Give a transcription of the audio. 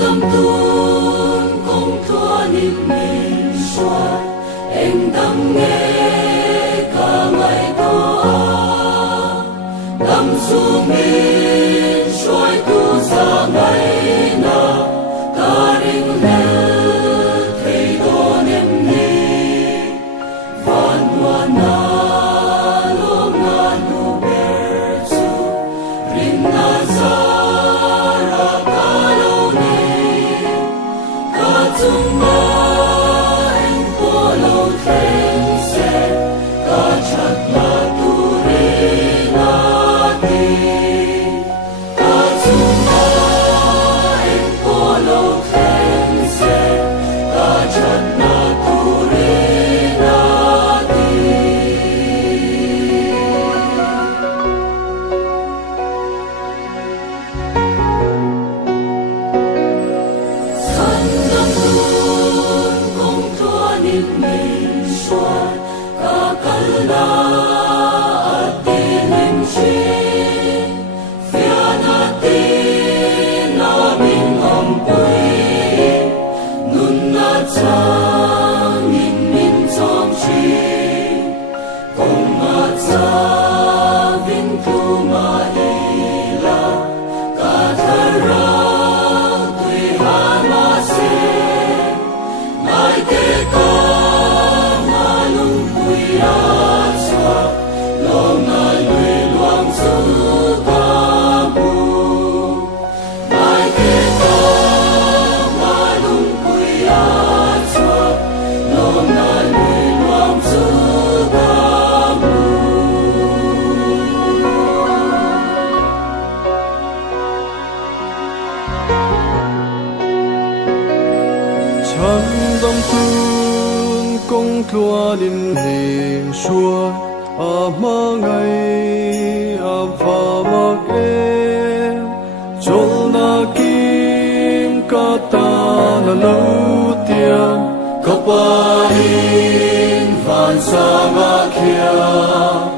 tâm tuôn công thua niệm mình xoay em tâm nghe cả ngày toa tâm su mình xoay tu sa ngày na ta rinh lệ thấy đô niệm ni van hoa na lo na nu berzu rin na sa Tung ba em qua lâu thêm sẽ ta chặt là tu rê na đi ta tung ba em qua lâu thêm sẽ ta chặt là tu rê na đi mình xoay cả căn na tin chi phía na tin na mình âm quê nun na cha mình trong chi cùng na cha vinh tu ma ila cả thara tùy hà ma se mai thế con tâm tuôn công thua niệm niệm xua mà ngày và mặc em chốn na kim ca ta na lâu tiền có ba in van sa ma kia